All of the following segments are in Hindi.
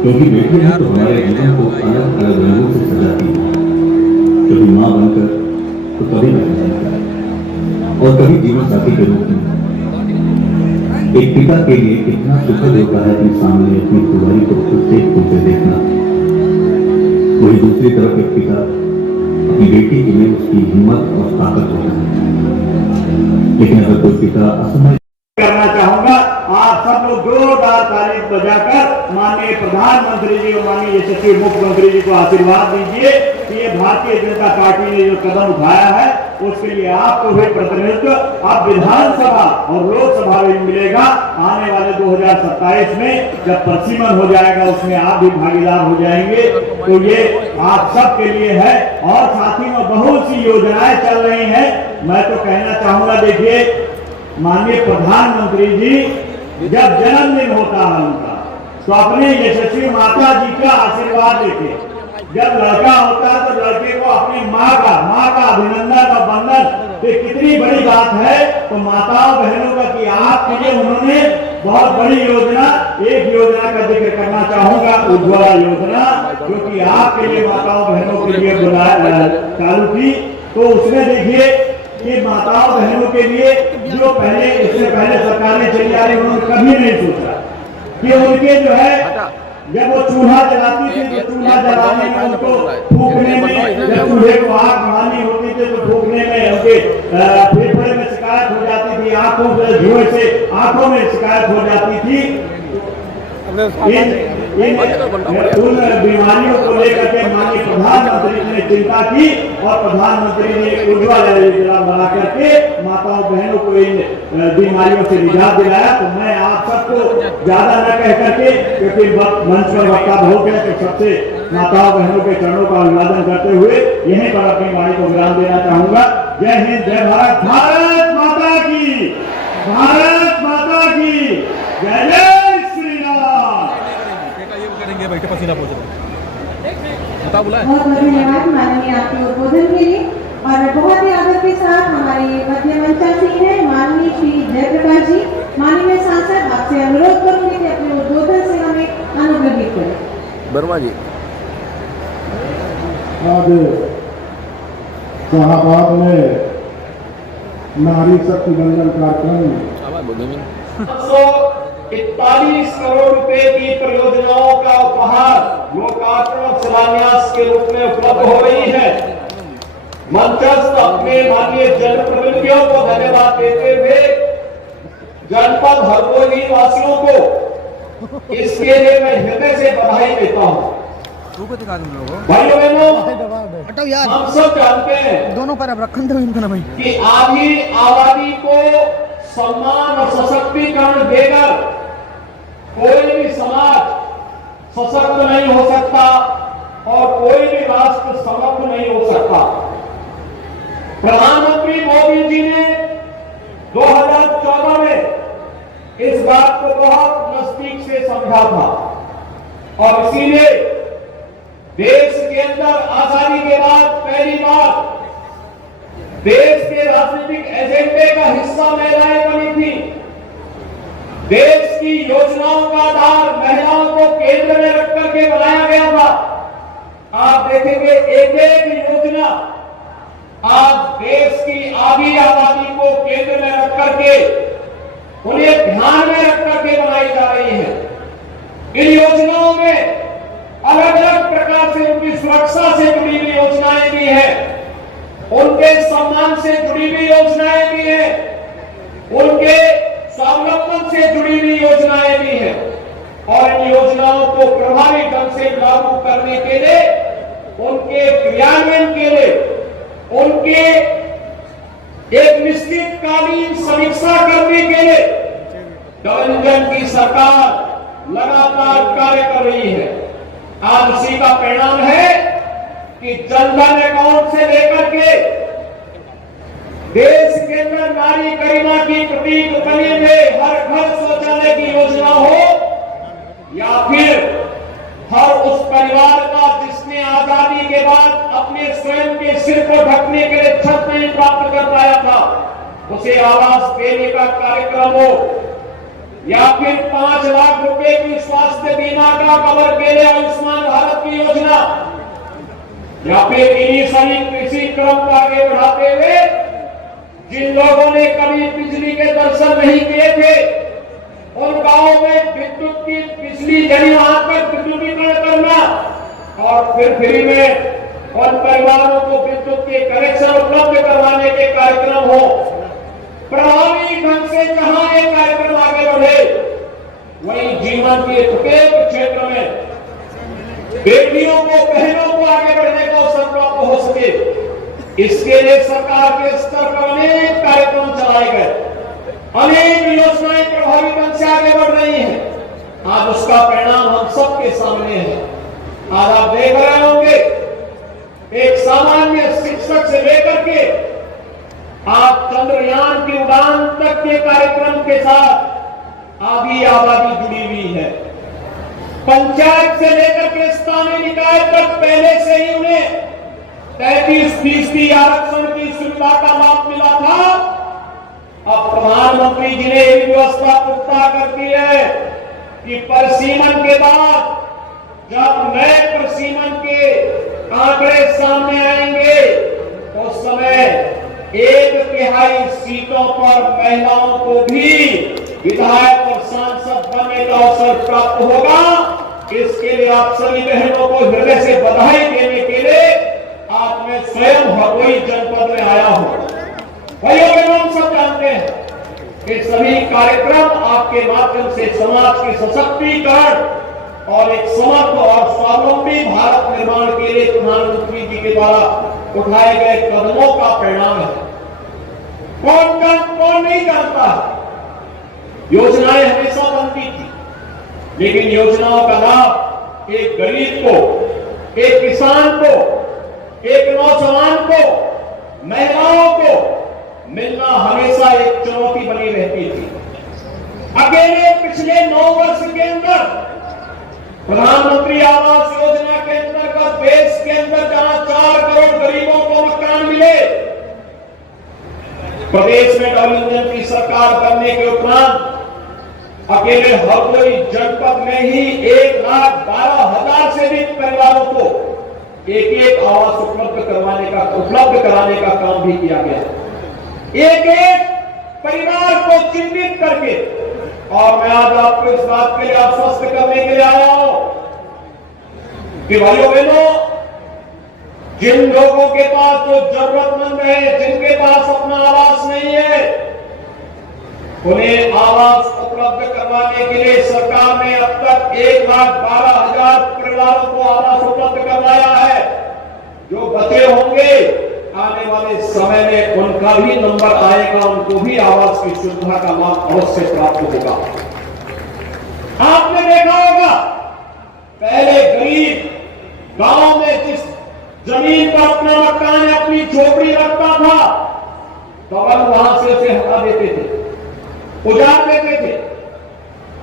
क्योंकि बेटियां तो हमारे जीवन को अलग अलग रंगों से सजाती हैं, कभी माँ बनकर तो कभी बहन बनकर और कभी जीवन साथी के रूप में। एक पिता के लिए कितना सुखद होता है अपने सामने अपनी कुंवारी को खुद से खुलते देखना। वही दूसरी तरफ एक पिता अपनी बेटी के लिए उसकी हिम्मत और ताकत होता है। लेकिन अगर कोई पिता असमय करना चाहूंगा, आप सब लोग जोरदार ताली बजाकर माननीय प्रधानमंत्री जी और माननीय यशस्वी मुख्यमंत्री जी को आशीर्वाद दीजिए कि ये भारतीय जनता पार्टी ने जो कदम उठाया है उसके लिए आपको भी प्रतिनिधित्व अब विधानसभा और लोकसभा में मिलेगा। आने वाले 2027 में जब परिसीमन हो जाएगा उसमें आप भी भागीदार हो जाएंगे। तो ये आप सबके लिए है और साथ ही में बहुत सी योजनाएं चल रही हैं। मैं तो कहना चाहूंगा, देखिए माननीय प्रधानमंत्री जी जब जन्मदिन होता है उनका तो अपने यशस्वी माता जी का आशीर्वाद लेते, जब लड़का होता है तो लड़के को अपनी माँ का अभिनंदन और वंदन। तो कितनी बड़ी बात है तो माताओं बहनों का कि आपके लिए उन्होंने बहुत बड़ी योजना, एक योजना का जिक्र करना चाहूंगा, उज्ज्वला योजना, जो कि आपके लिए माताओं बहनों के लिए चालू की। तो उसमें देखिए कि माताओं बहनों के लिए जो पहले इससे पहले सरकारें चली आ रही उन्होंने कभी नहीं सोचा कि उनके जो है जब वो चूल्हा जलाती थी तो चूल्हा जलाने में उनको फूकने में, जब चूल्हे को आग बढ़ानी होती थी तो फूकने में उनके फेफड़े में शिकायत हो जाती थी, आंखों से धुएं से आंखों में शिकायत हो जाती थी। उन बीमारियों को लेकर के माननीय प्रधानमंत्री ने चिंता की और प्रधानमंत्री ने उज्ज्वला योजना बना करके माताओं बहनों को इन बीमारियों से निजात दिलाया। तो मैं आप सबको ज्यादा न कह करके, क्योंकि मंच पर वक्ता बहुत है, तो सबसे माताओं बहनों के चरणों का अभिवादन करते हुए यहीं पर अपनी वाणी को विराम देना चाहूंगा। जय हिंद, जय भारत, भारत माता की, भारत माता की जय जय। बैठे पसीना पहुंच रहा बहुत बहुत धन्यवाद माननीय आपके उद्बोधन के लिए। और बहुत ही आदर के साथ हमारी मध्य मंचासीन है माननीय श्री जयप्रकाश जी। माननीय सांसद आपसे अनुरोध करूंगी कि अपने उद्बोधन से हमें अनुग्रहित करें। वर्मा जी आज शाहबाद में नारी शक्ति बंधन कार्यक्रम 41 करोड़ रुपए की परियोजनाओं का उपहार लोकार्पण शिलान्यास के रूप में उपलब्ध हो रही है। मंचस्थ अपने माननीय जनप्रतिनिधियों को धन्यवाद देते हुए जनपद हरदोई वासियों को इसके लिए मैं हृदय से बधाई देता हूँ। भाइयों बहनों, हम सब जानते हैं दोनों पर अब रखन दो इनको ना भाई कि आधी आबादी को सम्मान और सशक्तिकरण देकर कोई भी समाज सशक्त नहीं हो सकता और कोई भी राष्ट्र समर्थ नहीं हो सकता। प्रधानमंत्री मोदी जी ने 2014 में इस बात को बहुत नजदीक से समझा था और इसीलिए देश के अंदर आजादी के बाद पहली बार देश के राजनीतिक एजेंडे का हिस्सा महिलाएं बनी थी। देश की योजनाओं का आधार महिलाओं को केंद्र में रख करके बनाया गया था। आप देखेंगे एक एक योजना आज देश की आधी आबादी को केंद्र में रख करके उन्हें ध्यान में रख करके बनाई जा रही है। इन योजनाओं में अलग अलग प्रकार से उनकी सुरक्षा से जुड़ी हुई योजनाएं भी है, उनके सम्मान से जुड़ी हुई योजनाएं भी है, उनके स्वावलंबन से जुड़ी हुई योजनाएं भी है। और इन योजनाओं को प्रभावी ढंग से लागू करने के लिए, उनके क्रियान्वयन के लिए, उनके एक निश्चितकालीन समीक्षा करने के लिए गठबंधन की सरकार लगातार कार्य कर रही है। आज उसी का परिणाम है कि जनधन अकाउंट से लेकर के देश के अंदर नारी गरिमा की प्रतीक बने हुए हर घर शौचालय की योजना हो या फिर हर उस परिवार का जिसने आजादी के बाद अपने स्वयं के सिर को ढकने के लिए छत नहीं प्राप्त कर पाया था, उसे आवास देने का कार्यक्रम हो या फिर 5 लाख रुपए की स्वास्थ्य बीमा का कवर के लिए आयुष्मान भारत की योजना, या फिर इन्हीं सभी कृषि क्रम को आगे बढ़ाते हुए जिन लोगों ने कभी बिजली के दर्शन नहीं किए थे, उन गांवों में विद्युत की बिजली यानी वहां तक विद्युतीकरण करना और फिर फ्री में उन परिवारों को विद्युत के कनेक्शन उपलब्ध करवाने के कार्यक्रम हो। प्रभावी ढंग से जहां ये कार्यक्रम आगे बढ़े, वहीं जीवन के प्रत्येक क्षेत्र में बेटियों को, बहनों को आगे बढ़ने का अवसर प्राप्त हो सके, इसके लिए सरकार के स्तर पर अनेक कार्यक्रम चलाए गए, अनेक योजनाएं प्रभावी ढंग से आगे बढ़ रही हैं। आज उसका परिणाम हम सबके सामने है। आज आप देख रहे होंगे, एक सामान्य शिक्षक से लेकर के आप चंद्रयान की उड़ान तक के कार्यक्रम के साथ आधी आबादी जुड़ी हुई है। पंचायत से लेकर के स्थानीय निकाय तक पहले से ही उन्हें 33% आरक्षण की सुविधा का लाभ मिला था। अब प्रधानमंत्री जी ने यह व्यवस्था पुख्ता कर दी है कि परिसीमन के बाद जब नए परिसीमन के आंकड़े सामने आएंगे, तो उस समय 1/3 सीटों पर महिलाओं को भी विधायक और सांसद बनने का अवसर प्राप्त होगा। इसके लिए आप सभी बहनों को हृदय से बधाई देने के लिए आज मैं स्वयं भगोई जनपद में आया हूं। भाइयों बहनों, हम सब जानते हैं कि सभी कार्यक्रम आपके माध्यम से समाज के सशक्तिकरण और एक समर्थ और स्वावलंबी भारत निर्माण के लिए प्रधानमंत्री जी के द्वारा उठाए गए कदमों का परिणाम है। कौन नहीं जानता है, योजनाएं हमेशा बनती थी, लेकिन योजनाओं का लाभ एक गरीब को, एक किसान को, एक नौजवान को, महिलाओं को मिलना हमेशा एक चुनौती बनी रहती थी। अकेले पिछले 9 वर्ष के अंदर प्रधानमंत्री आवास योजना के अंतर्गत देश के अंदर जहां 4 करोड़ गरीबों को मकान मिले, प्रदेश में डबल की सरकार बनने के उपरांत अकेले हरदोई जनपद में ही 1,12,000 से अधिक परिवारों को एक आवास उपलब्ध कराने का काम भी किया गया। एक परिवार को चिन्हित करके, और मैं आज आपको इस बात के लिए आश्वस्त करने के लिए आया हूं कि भाइयों बहनों, जिन लोगों के पास जो जरूरतमंद है, जिनके पास अपना आवास नहीं है, उन्हें आवास उपलब्ध करवाने के लिए सरकार ने अब तक 1,12,000 परिवारों को आवास उपलब्ध करवाया है। जो बचे होंगे आने वाले समय में उनका भी नंबर आएगा, उनको भी आवास की सुविधा का लाभ अवश्य प्राप्त होगा। आपने देखा होगा, पहले गरीब गांव में जिस जमीन पर अपना मकान, अपनी झोपड़ी रखता था, गवर्नर वहां से उसे हटा देते थे, उजाड़ देते थे।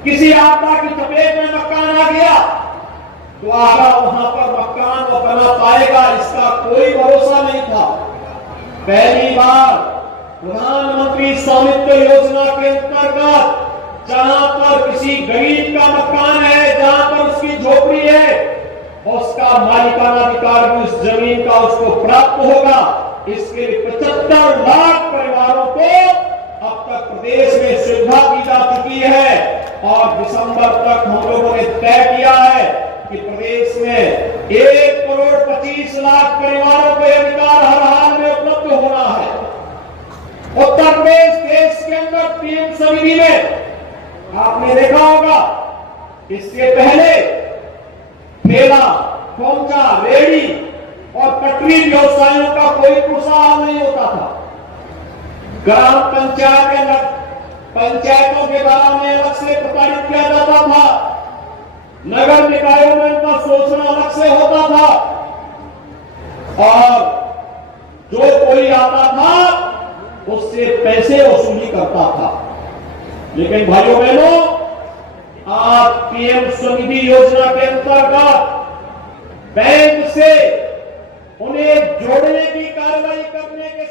किसी आपदा की चपेट में मकान आ गया तो आगा वहां पर मकान वो बना पाएगा, इसका कोई भरोसा नहीं था। पहली बार प्रधानमंत्री स्वामित्व योजना के अंतर्गत जहां पर किसी गरीब का मकान है, जहां पर उसकी झोपड़ी है, उसका मालिकाना अधिकार भी उस जमीन का उसको प्राप्त होगा। इसके लिए 75 लाख परिवारों को अब तक प्रदेश में सुविधा दी जा चुकी है और दिसंबर तक हम लोगों ने तय किया है कि प्रदेश में 1,25,00,000 परिवारों को अधिकार हर हाल में उपलब्ध होना है। उत्तर प्रदेश देश के अंदर पीएम समिति में आपने देखा होगा, इससे पहले ठेला, खोमचा, रेहड़ी और पटरी व्यवसायियों का कोई खुशहाल नहीं होता था। ग्राम पंचायतों के द्वारा में अलग से प्रताड़ित किया जाता था, नगर निकायों में उनका सोचना अलग से होता था, और जो कोई आता था उससे पैसे वसूली करता था। लेकिन भाइयों बहनों, आज पीएम स्वनिधि योजना के अंतर्गत बैंक से उन्हें जोड़ने की कार्रवाई करने के